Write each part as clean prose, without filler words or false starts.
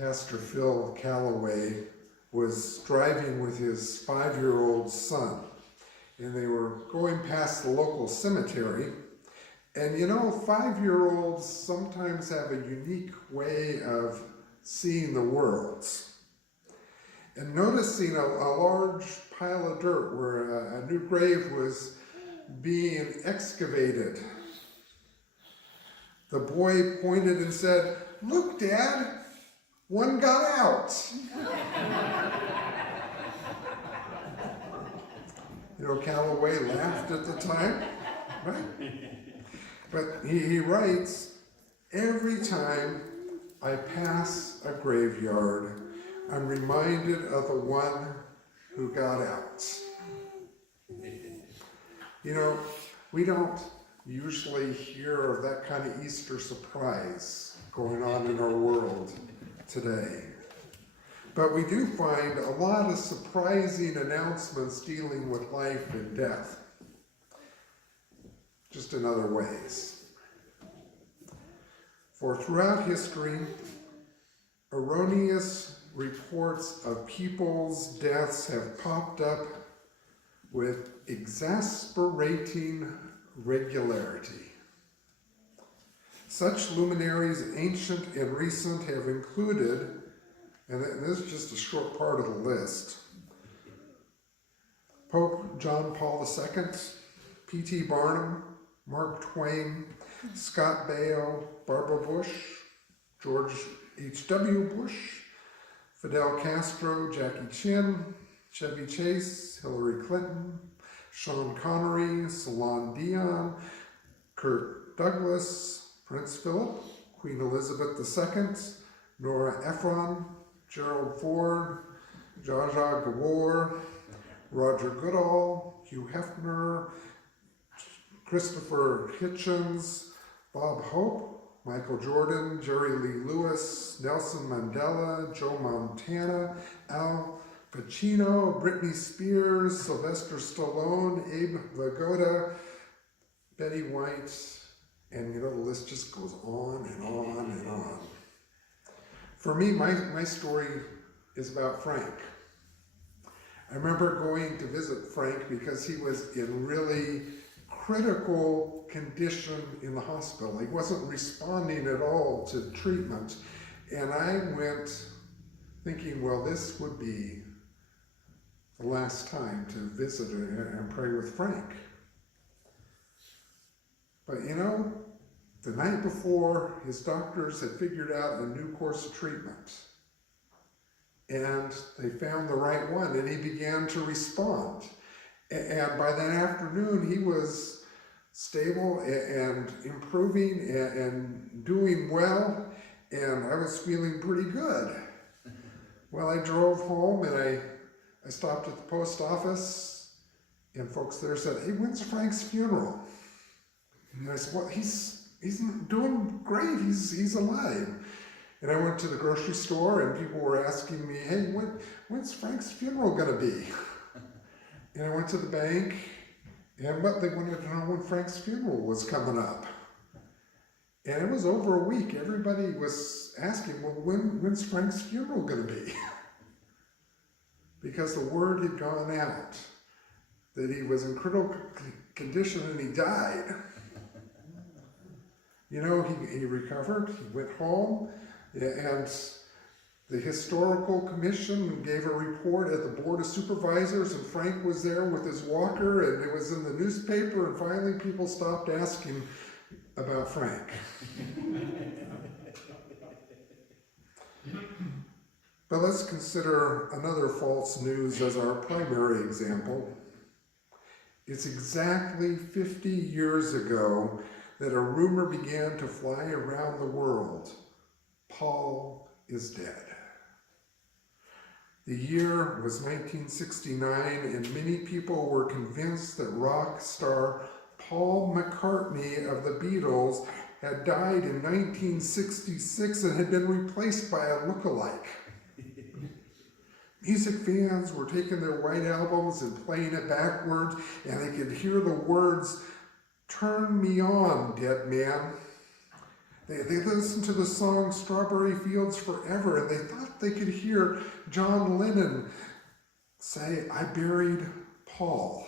Pastor Phil Calloway was driving with his 5-year-old son, and they were going past the local cemetery. And you know, 5-year-olds sometimes have a unique way of seeing the world. And noticing a large pile of dirt where a new grave was being excavated, the boy pointed and said, "Look, Dad, one got out." You know, Calloway laughed at the time, right? But he writes, "Every time I pass a graveyard, I'm reminded of the one who got out." You know, we don't usually hear of that kind of Easter surprise going on in our world today. But we do find a lot of surprising announcements dealing with life and death, just in other ways. For throughout history, erroneous reports of people's deaths have popped up with exasperating regularity. Such luminaries, ancient and recent, have included, and this is just a short part of the list, Pope John Paul II, P.T. Barnum, Mark Twain, Scott Baio, Barbara Bush, George H.W. Bush, Fidel Castro, Jackie Chan, Chevy Chase, Hillary Clinton, Sean Connery, Celine Dion, Kirk Douglas, Prince Philip, Queen Elizabeth II, Nora Ephron, Gerald Ford, Zsa Zsa Gabor, Roger Goodall, Hugh Hefner, Christopher Hitchens, Bob Hope, Michael Jordan, Jerry Lee Lewis, Nelson Mandela, Joe Montana, Al Pacino, Britney Spears, Sylvester Stallone, Abe Vigoda, Betty White, and you know, the list just goes on and on and on. For me, my story is about Frank. I remember going to visit Frank because he was in really critical condition in the hospital. He wasn't responding at all to treatment. And I went thinking, well, this would be the last time to visit and pray with Frank. But you know, the night before, his doctors had figured out a new course of treatment. And they found the right one, and he began to respond. And by that afternoon, he was stable and improving and doing well, and I was feeling pretty good. Well, I drove home, and I stopped at the post office, and folks there said, "Hey, when's Frank's funeral?" And I said, "Well, he's doing great, he's alive." And I went to the grocery store, and people were asking me, "Hey, when's Frank's funeral gonna be?" And I went to the bank, and they wanted to know when Frank's funeral was coming up. And it was over a week. Everybody was asking, well, when's Frank's funeral gonna be? Because the word had gone out that he was in critical condition and he died. You know, he recovered, he went home, and the historical commission gave a report at the board of supervisors, and Frank was there with his walker, and it was in the newspaper, and finally people stopped asking about Frank. But let's consider another false news as our primary example. It's exactly 50 years ago that a rumor began to fly around the world. Paul is dead. The year was 1969, and many people were convinced that rock star Paul McCartney of the Beatles had died in 1966 and had been replaced by a look-alike. Music fans were taking their white albums and playing it backwards, and they could hear the words, "Turn me on, dead man." They listened to the song Strawberry Fields Forever, and they thought they could hear John Lennon say, I buried Paul.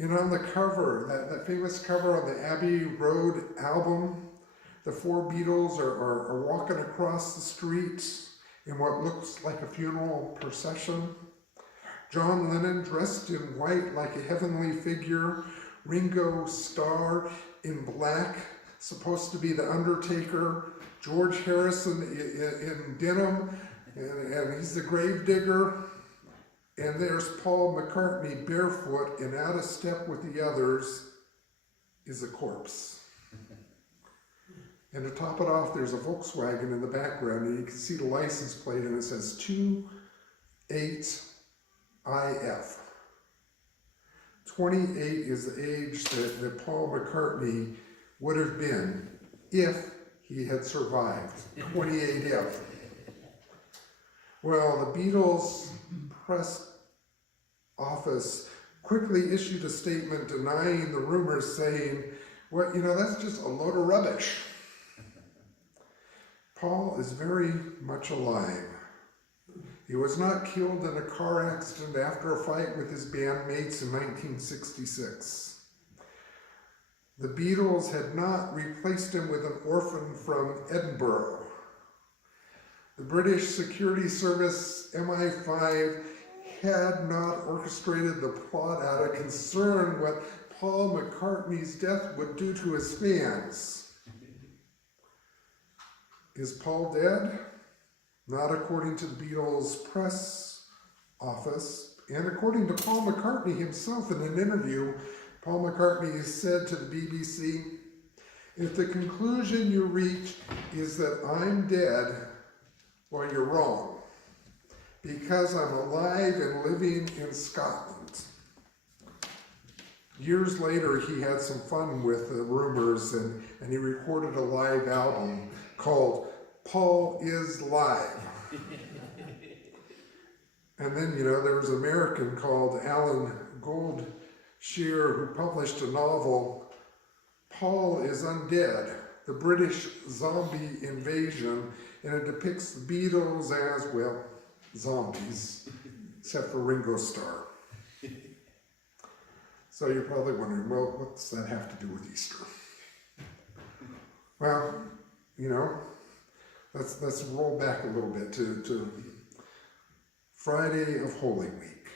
And on the cover, that famous cover on the Abbey Road album, the four Beatles are walking across the street in what looks like a funeral procession. John Lennon dressed in white like a heavenly figure. Ringo Starr in black, supposed to be the Undertaker. George Harrison in denim, and he's the gravedigger. And there's Paul McCartney barefoot and out of step with the others is a corpse. And to top it off, there's a Volkswagen in the background, and you can see the license plate, and it says 28IF. 28 is the age that Paul McCartney would have been if he had survived. 28F. Well, the Beatles press office quickly issued a statement denying the rumors, saying, well, that's just a load of rubbish. Paul is very much alive. He was not killed in a car accident after a fight with his bandmates in 1966. The Beatles had not replaced him with an orphan from Edinburgh. The British Security Service, MI5, had not orchestrated the plot out of concern what Paul McCartney's death would do to his fans. Is Paul dead? Not according to the Beatles' press office. And according to Paul McCartney himself in an interview, Paul McCartney said to the BBC, if the conclusion you reach is that I'm dead, well, you're wrong, because I'm alive and living in Scotland. Years later, he had some fun with the rumors, and he recorded a live album called Paul is Live. And then, there was an American called Alan Goldshear who published a novel, Paul is Undead, the British Zombie Invasion, and it depicts the Beatles as, well, zombies, except for Ringo Starr. So you're probably wondering, well, what's that have to do with Easter? Well, let's roll back a little bit to Friday of Holy Week.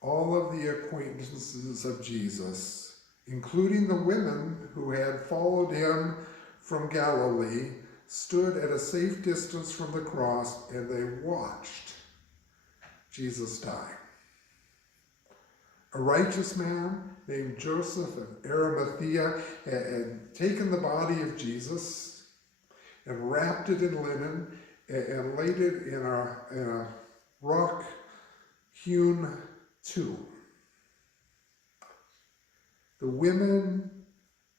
All of the acquaintances of Jesus, including the women who had followed him from Galilee, stood at a safe distance from the cross, and they watched Jesus die. A righteous man named Joseph of Arimathea had taken the body of Jesus and wrapped it in linen and laid it in a rock-hewn tomb. The women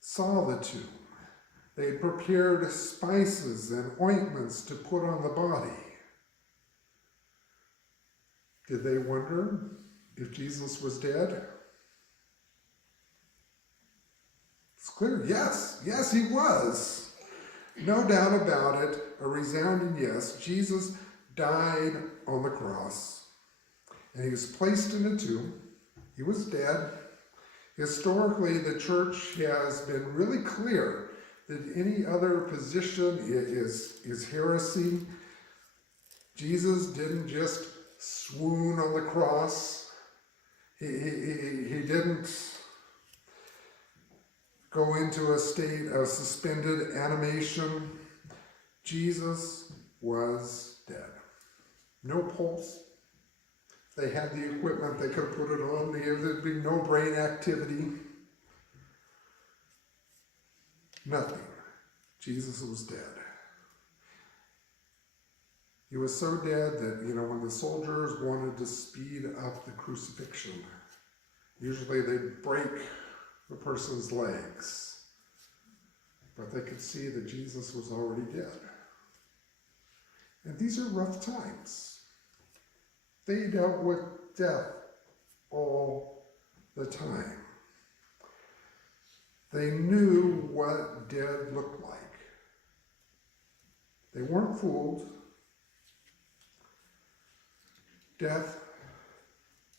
saw the tomb. They had prepared spices and ointments to put on the body. Did they wonder if Jesus was dead? It's clear, yes, he was. No doubt about it, a resounding yes. Jesus died on the cross, and he was placed in a tomb. He was dead. Historically, the church has been really clear that any other position is heresy. Jesus didn't just swoon on the cross. He didn't go into a state of suspended animation. Jesus was dead. No pulse. If they had the equipment, they could put it on. There'd be no brain activity. Nothing. Jesus was dead. He was so dead that, when the soldiers wanted to speed up the crucifixion, usually they'd break the person's legs. But they could see that Jesus was already dead. And these are rough times. They dealt with death all the time. They knew what dead looked like. They weren't fooled. Death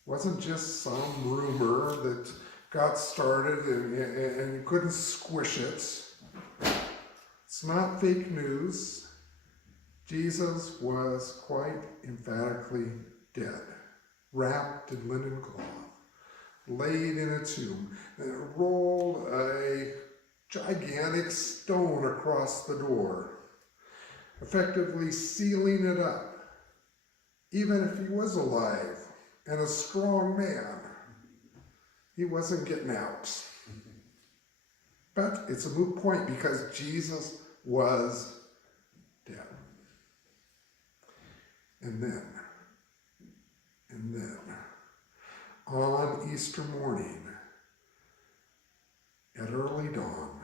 wasn't just some rumor that got started and you couldn't squish it. It's not fake news. Jesus was quite emphatically dead, wrapped in linen cloth, laid in a tomb, and rolled a gigantic stone across the door, effectively sealing it up. Even if he was alive and a strong man, he wasn't getting out. But it's a moot point because Jesus was dead. And then, on Easter morning, at early dawn,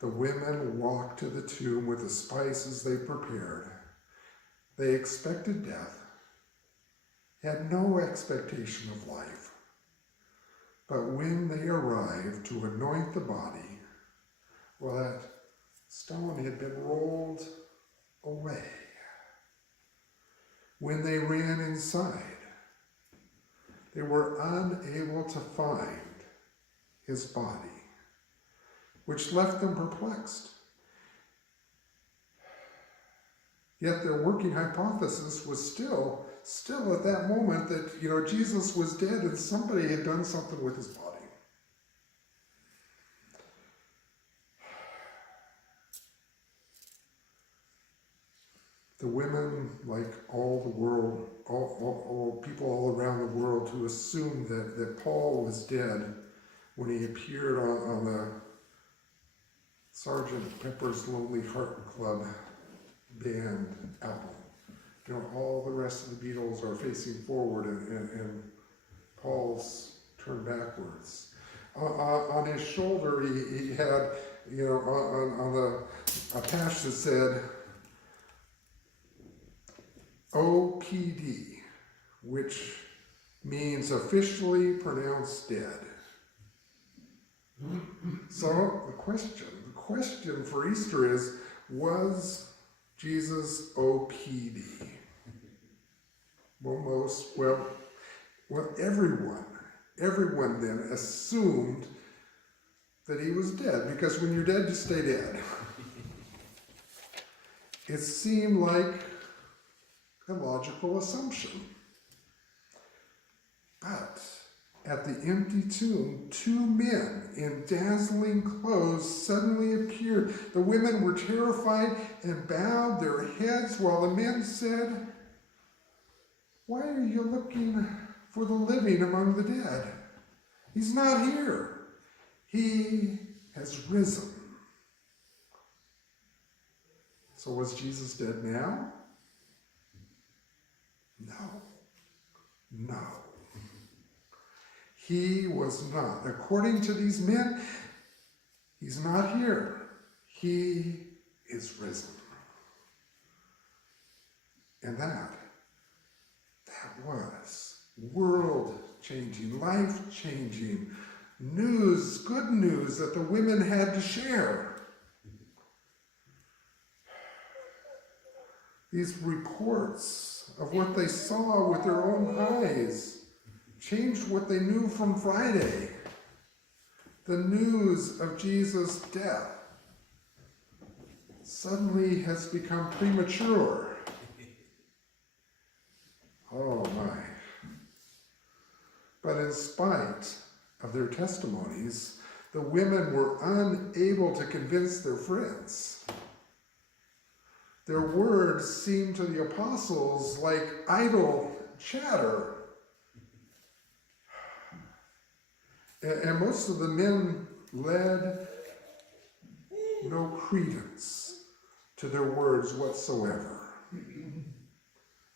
the women walked to the tomb with the spices they prepared. They expected death, had no expectation of life. But when they arrived to anoint the body, well, that stone had been rolled away. When they ran inside, they were unable to find his body, which left them perplexed. Yet their working hypothesis was still at that moment that, Jesus was dead and somebody had done something with his body. The women, like all the world, all people all around the world who assumed that Paul was dead when he appeared on the Sgt. Pepper's Lonely Heart Club Band album. All the rest of the Beatles are facing forward and Paul's turned backwards. On his shoulder, he had, on a patch that said OPD, which means officially pronounced dead. So the question for Easter is, was Jesus OPD? Well, everyone then assumed that he was dead, because when you're dead, you stay dead. It seemed like a logical assumption. But at the empty tomb, two men in dazzling clothes suddenly appeared. The women were terrified and bowed their heads while the men said, "Why are you looking for the living among the dead? He's not here. He has risen." So was Jesus dead now? No. He was not. According to these men, he's not here. He is risen. And that was world-changing, life-changing news, good news that the women had to share. These reports of what they saw with their own eyes changed what they knew from Friday. The news of Jesus' death suddenly has become premature. Oh my. But in spite of their testimonies, the women were unable to convince their friends. Their words seemed to the apostles like idle chatter. And most of the men led no credence to their words whatsoever.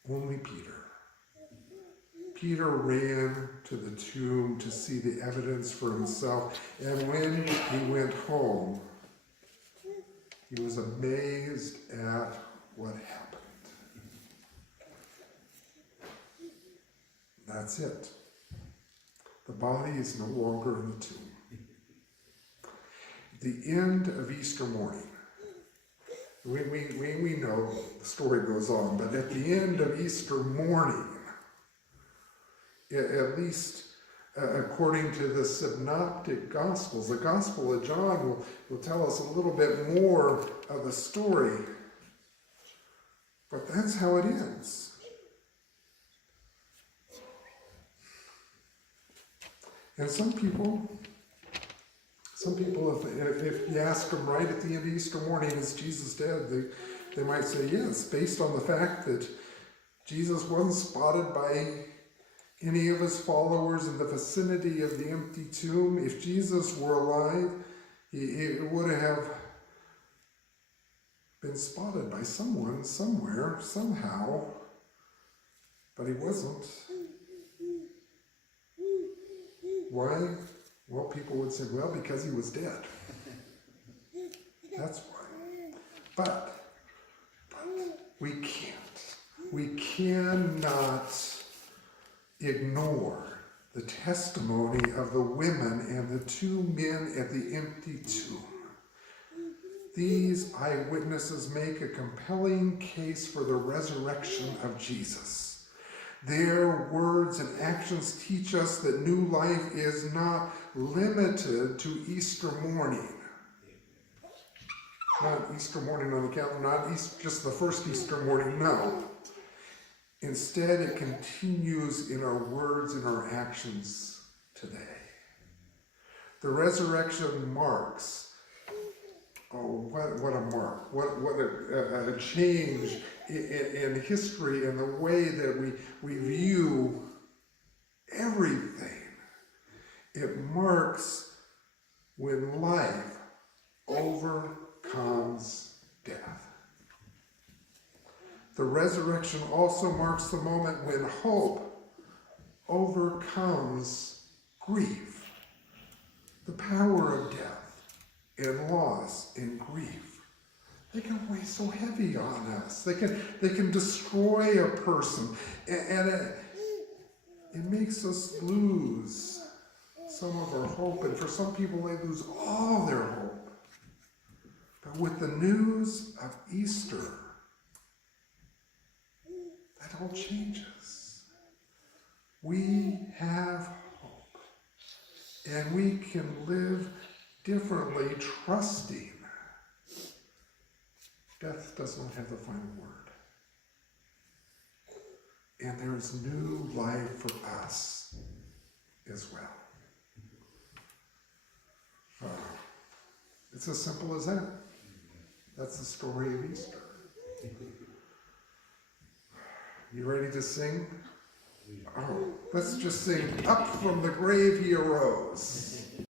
Only Peter. Peter ran to the tomb to see the evidence for himself, and when he went home, he was amazed at what happened. That's it. The body is no longer in the tomb. the end of Easter morning. We know the story goes on, but at the end of Easter morning, at least according to the synoptic Gospels, the Gospel of John will tell us a little bit more of the story, but that's how it ends. And some people, if you ask them right at the end of Easter morning, is Jesus dead? They might say yes, based on the fact that Jesus wasn't spotted by any of his followers in the vicinity of the empty tomb. If Jesus were alive, he would have been spotted by someone, somewhere, somehow, but he wasn't. Why? Well, people would say, well, because he was dead. That's why. But we cannot ignore the testimony of the women and the two men at the empty tomb. These eyewitnesses make a compelling case for the resurrection of Jesus. Their words and actions teach us that new life is not limited to Easter morning. Not Easter morning on the calendar, not just the first Easter morning, no. Instead, it continues in our words and our actions today. The resurrection marks, what a mark, what a change in history and the way that we view everything. It marks when life overcomes death. The resurrection also marks the moment when hope overcomes grief. The power of death and loss and grief, they can weigh so heavy on us. They can destroy a person, and it makes us lose some of our hope. And for some people, they lose all their hope. But with the news of Easter, that all changes. We have hope, and we can live differently, trusting death does not have the final word. And there is new life for us as well. It's as simple as that. That's the story of Easter. You ready to sing? Oh, let's just sing, "Up from the grave he arose."